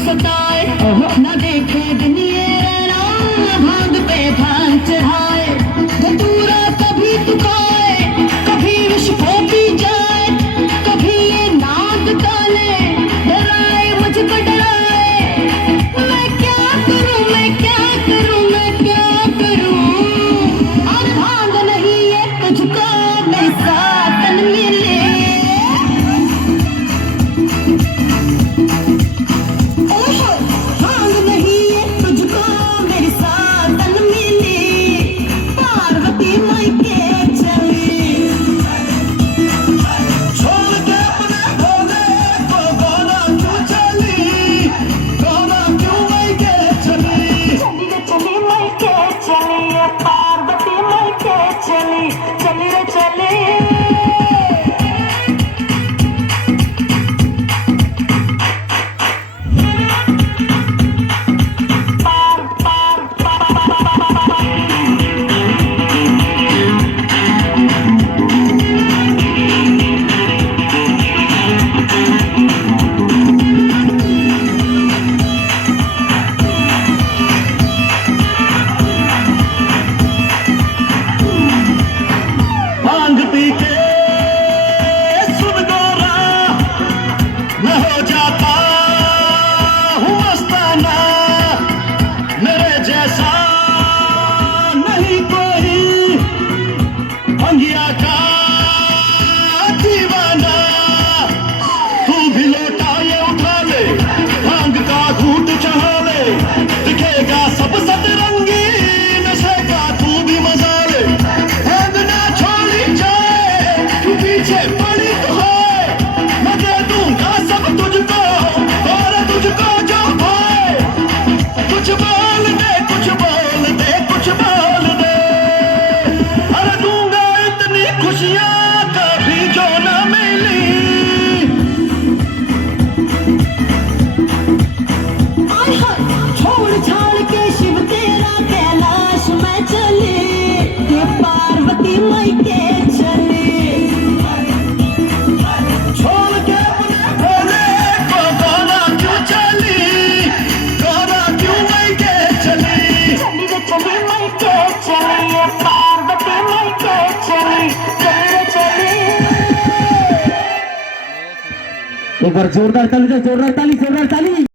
सताए, ना देखे दिन ये रैना भाग पे भांग चढ़ाए। धतूरा कभी तुकाए, कभी विष को पी जाए, कभी ये नाग डाले, डराए मुझको डराए। मैं क्या करूं, मैं क्या करूं, मैं क्या करूं। और भांग नहीं ये तुझको मेरे साथ मिले। भांग नहीं ये तुझको मेरे साथ मिली। पार्वती माई के चली। छोड़ के अपने भोले को गाना क्यों चली, गाना क्यों माई के चली। चली रे चली माई के चली, ये पार्वती माई के चली, चली रे चली। भांग पी के सुन गोरा, मैं हो जाता हूँ मस्ताना। मेरे जैसा नहीं कोई भंगिया का दीवाना। तू भी लोटा ये उठा ले, भांग का घूंट चढ़ा ले, दिखेगा सब सतरंगी, नशे का तू भी मजा ले। भांग ना छोड़ी जाए, तू पीछे पड़ी तो है, मैं दे दूंगा सब तुझको, और तुझको जो भाए। कुछ बोल दे, कुछ बोल दे, कुछ बोल दे। अरे दूंगा इतनी खुशियां कभी जो न मिली। छोड़ छाड़ के शिव तेरा कैलाश में चली, ये पार्वती माई के चली। छोड़ के अपने भोले को गाना क्यों चली, गाना क्यों माई के चली। चली रे चली माई के चली, ये पार्वती माई के चली, चली रे चली। एक बार जोरदार ताली दे, जोरदार ताली, जोरदार ताली।